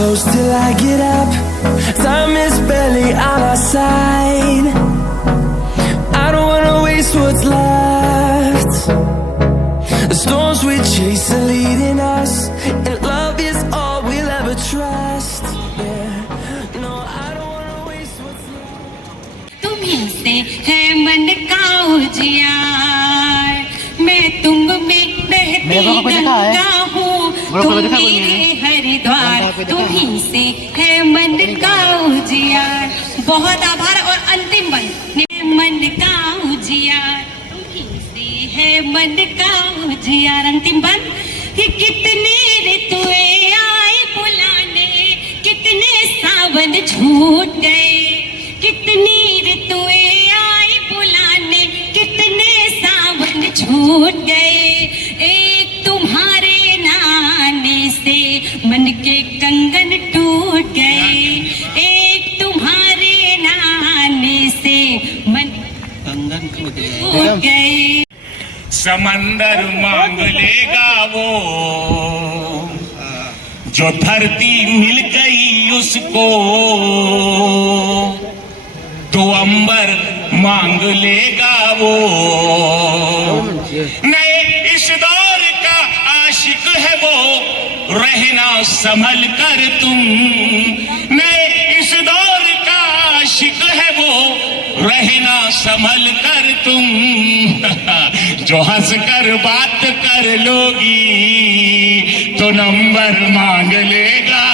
close till I get up. Time is barely on our side. I don't wanna waste what's left. The storms we chase are leading us, and love is all we'll ever trust. Yeah, no, I don't wanna waste what's left. तुम्हीं से है मन का उजियार, मैं तुम में बहती गंगा हूँ, तुम मेरे हरिद्वार, तुम्हीं से है मन का उजियार। बहुत आभार। और अंतिम बंद, मन का उजियार, तुम्हीं से है मन का उजियार। अंतिम बंद कि कितने ऋतुएं आए बुलाने, कितने सावन छूट गए, कितनी ऋतुएं आई बुलाने, कितने सावन छूट गए। एक तुम्हारे नाने से मन के कंगन टूट गए, एक तुम्हारे नाने से मन कंगन टूट गए। समंदर मांग लेगा वो जो धरती मिल गई उसको, तो अंबर मांग लेगा वो। नए इस दौर का आशिक है वो, रहना संभल कर तुम। नए इस दौर का आशिक है वो, रहना संभल कर तुम। जो हंस कर बात कर लोगी तो नंबर मांग लेगा।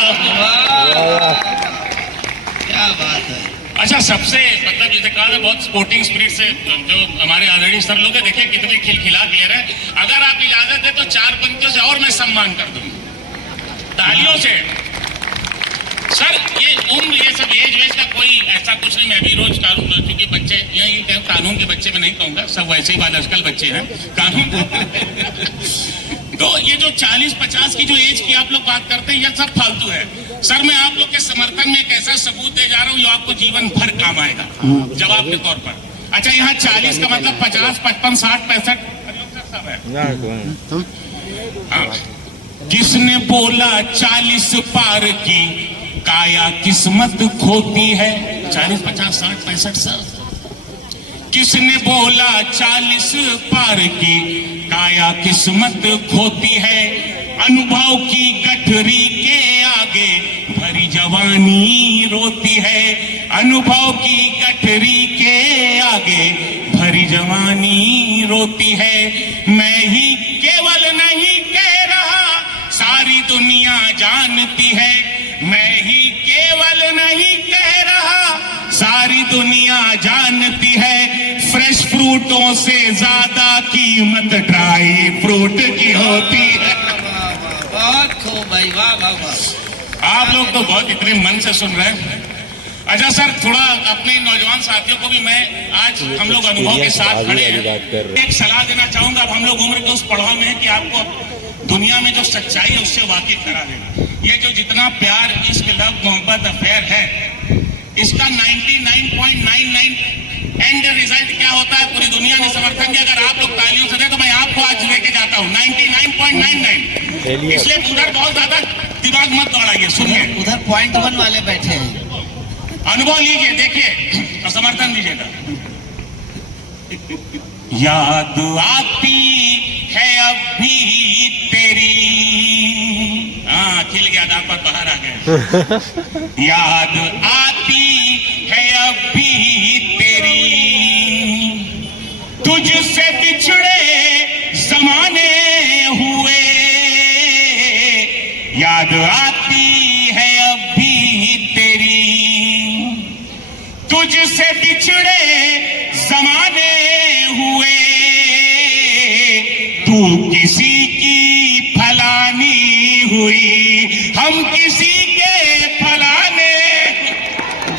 क्या बात है। अच्छा, सबसे मतलब जैसे कहा था बहुत स्पोर्टिंग स्पिरिट से जो हमारे आदरणीय सर लोग हैं, देखिए कितने खिलखिला क्लियर है। अगर आप इजाजत दे तो 4 पंक्तियों से और मैं सम्मान कर दूं, तालियों से। सर ये उम्र, ये सब एज वेज का कोई ऐसा कुछ नहीं। मैं भी रोज कानून, क्योंकि बच्चे यही कानून के बच्चे मैं नहीं कहूंगा, सब वैसे ही बादल बच्चे हैं कानून। तो ये जो 40-50 की जो एज की आप लोग बात करते हैं, ये सब फालतू है। सर मैं आप लोग के समर्थन में एक ऐसा सबूत दे जा रहा हूँ जो आपको जीवन भर काम आएगा जवाब के तौर पर। अच्छा, यहाँ 40 का मतलब 50, 55, 60, 65 सब है। हाँ। किसने बोला 40 पार की काया किस्मत खोती है? 40, 50, 60, 65 साल। किसने बोला 40 पार की काया किस्मत खोती है? अनुभव की गठरी के आगे भरी जवानी रोती है। अनुभव की गठरी के आगे भरी जवानी रोती है। मैं ही केवल नहीं कह रहा, सारी दुनिया जानती है। मैं ही केवल नहीं कह रहा, सारी दुनिया जानती है। फ्रेश फ्रूटों से ज्यादा कीमत ड्राई फ्रूट की होती है। बहुत खूब भाई, वाह वाह वाह। आप लोग तो बहुत इतने मन से सुन रहे हैं। अच्छा सर, थोड़ा अपने नौजवान साथियों को भी मैं, आज हम लोग अनुभव के साथ खड़े हैं, एक सलाह देना चाहूंगा। अब हम लोग उम्र के उस पड़ाव में है कि आपको दुनिया में जो सच्चाई है उससे वाकिफ करा देना। ये जो जितना प्यार, इश्क, लव, मोहब्बत, अफेयर है, इसका 99.99 एंड रिजल्ट क्या होता है? पूरी दुनिया ने समर्थन किया। अगर आप लोग तालियों से दे तो मैं आपको आज लेके जाता हूँ 99.99। इसलिए उधर बहुत ज्यादा दिमाग मत दौड़ाइए, सुनिए। उधर .1 वाले बैठे हैं। अनुभव लीजिए, देखिए और समर्थन दीजिएगा। याद आती है अब भी तेरी, हाँ खिल गया, दांत पर बाहर आ गए। याद आती है अब भी तेरी, तुझसे बिछड़े जमाने हुए। याद आती है अब भी तेरी, तुझसे बिछड़े जमाने हुए। तू किसी की फलानी हुई, हम किसी के फलाने।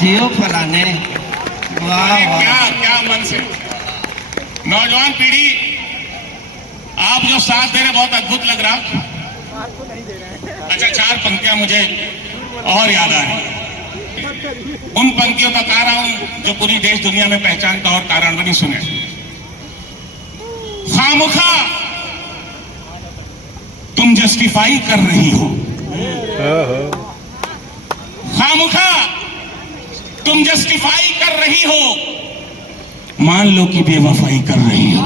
जियो फलाने। वाह क्या क्या मन से। नौजवान पीढ़ी, आप जो साथ दे रहे बहुत अद्भुत लग रहा। अच्छा, 4 पंक्तियां मुझे और याद आ रही। उन पंक्तियों तक आ रहा हूं जो पूरी देश दुनिया में पहचान का और कारण बनी। सुने। खामुखा तुम जस्टिफाई कर रही हो, खामुखा तुम जस्टिफाई कर रही हो, मान लो कि बेवफाई कर रही हो।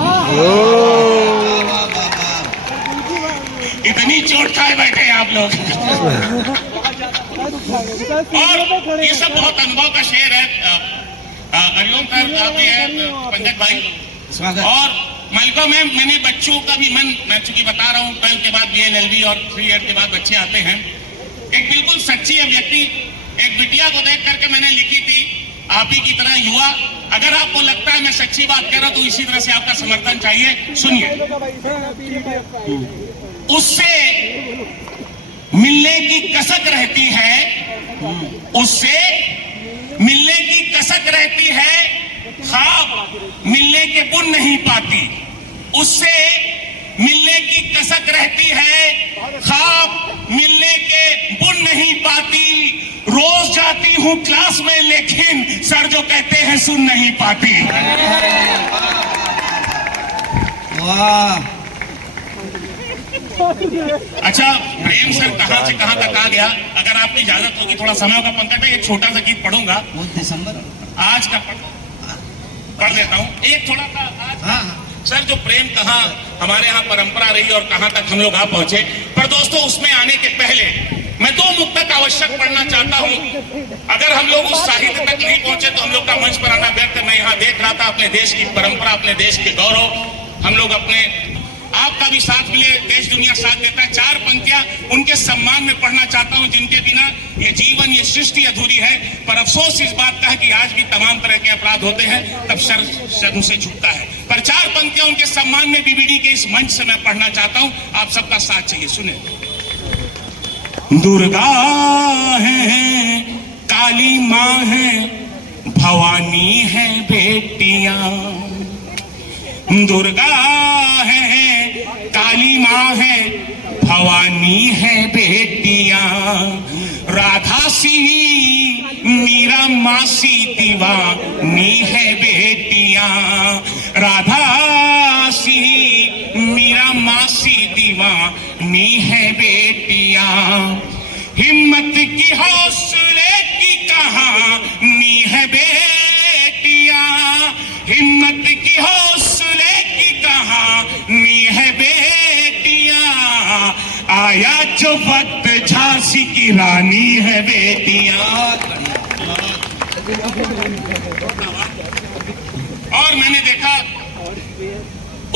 इतनी चोट खाए बैठे हैं आप लोग। और ये सब बहुत अनुभव का शेर है। हरिओम सर आपके हैं, पंकज भाई स्वागत। और मालिका मैम, मैंने बच्चों का भी मैं चूंकि बता रहा हूँ 12 के बाद BLLB और 3 ईयर के बाद बच्चे आते हैं। एक बिल्कुल सच्ची अभिव्यक्ति एक बिटिया को देख करके मैंने लिखी थी, आप ही की तरह युवा, अगर आपको लगता है मैं सच्ची बात कह रहा हूं तो इसी तरह से आपका समर्थन चाहिए। सुनिए, उससे मिलने की कसक रहती है, उससे मिलने की कसक रहती है, ख्वाब मिलने के बुन नहीं पाती। उससे मिलने की कसक रहती है, ख्वाब मिलने के बुन नहीं पाती। रोज जाती हूं क्लास में लेकिन सर जो कहते हैं सुन नहीं पाती। वाह, अच्छा, प्रेम सर कहां से कहां तक आ गया, अगर आपकी इजाजत होगी थोड़ा समय होगा पंकज भाई, एक छोटा सा गीत पढ़ूंगा वो दिसंबर। आज का, पढ़ लेता हूं एक थोड़ा सा आज। हाँ, सर जो प्रेम कहाँ हमारे यहाँ परंपरा रही और कहां तक हम लोग आ पहुंचे। पर दोस्तों, उसमें आने के पहले मैं 2 मुक्तक आवश्यक पढ़ना चाहता हूं। अगर हम लोग उस साहित्य तक नहीं पहुंचे तो हम लोग का मंच पर आना व्यर्थ। मैं यहाँ देख रहा था अपने देश की परंपरा, अपने देश के गौरव, हम लोग अपने आपका भी साथ मिले, देश दुनिया साथ देता है। 4 पंक्तियां उनके सम्मान में पढ़ना चाहता हूं जिनके बिना ये जीवन, ये सृष्टि अधूरी है। पर अफसोस इस बात का है कि आज भी तमाम तरह के अपराध होते हैं, तब सर उनसे झुकता है। पर 4 पंक्तियां उनके सम्मान में BBD के इस मंच से मैं पढ़ना चाहता हूं, आप सबका साथ चाहिए। सुने। दुर्गा है, काली माँ है, भवानी है बेटियां। दुर्गा है, काली माँ है, भवानी है बेटियां। राधा सी मीरा मासी दीवानी है बेटियां। राधा सी मीरा मासी दीवानी है बेटियां। हिम्मत की हौसले की कहानी है बेटियां। हिम्मत की हौसले की कहानी है बेटियां। आया जो वक्त झांसी की रानी है बेटियां। और मैंने देखा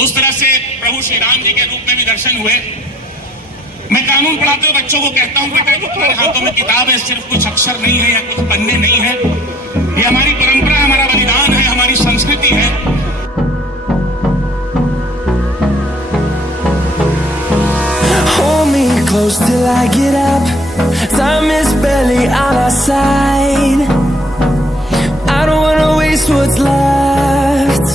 उस तरह से प्रभु श्री राम जी के रूप में भी दर्शन हुए। मैं कानून पढ़ाते हुए बच्चों को कहता हूं, बेटा जो तुम्हारे हाथों में किताब है सिर्फ कुछ अक्षर नहीं है या कुछ पन्ने नहीं है, ये हमारी परंपरा है, हमारा बलिदान है, हमारी संस्कृति है। Hold me close till I get up. Time is barely on our side. I don't wanna waste what's left.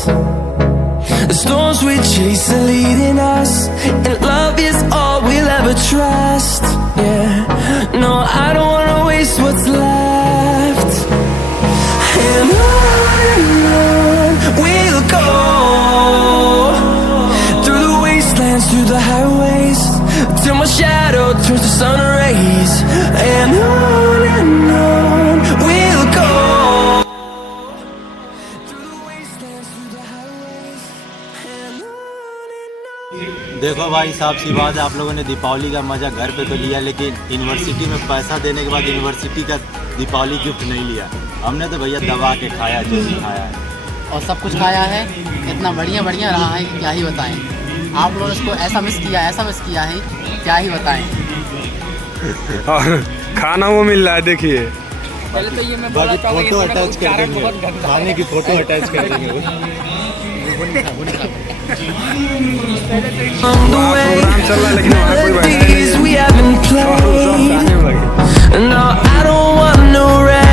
The storms we chase are leading us, and love is all we'll ever trust. Yeah, no, I don't wanna waste what's left. And on we'll go, through the wastelands, through the highways, till my shadow turns to sun rays. And on we'll go, through the wastelands, through the highways, and on. देखो भाई साहब, सी बात है, आप लोगों ने दीपावली का मजा घर पे तो लिया, लेकिन यूनिवर्सिटी में पैसा देने के बाद यूनिवर्सिटी का दीपावली गिफ्ट नहीं लिया। हमने तो भैया दबा के खाया, जो भी खाया है और सब कुछ खाया है, इतना बढ़िया बढ़िया रहा है कि क्या ही बताएं। आप लोगों ने इसको ऐसा मिस किया है, क्या ही बताएं। और खाना वो मिल रहा है, देखिए बाकी फोटो अटैच कर देंगे, खाने की फोटो अटैच कर देंगे। प्रोग्राम चल रहा है लेकिन वहाँ कोई बैठा नहीं है। We haven't played. No, I don't want no rest.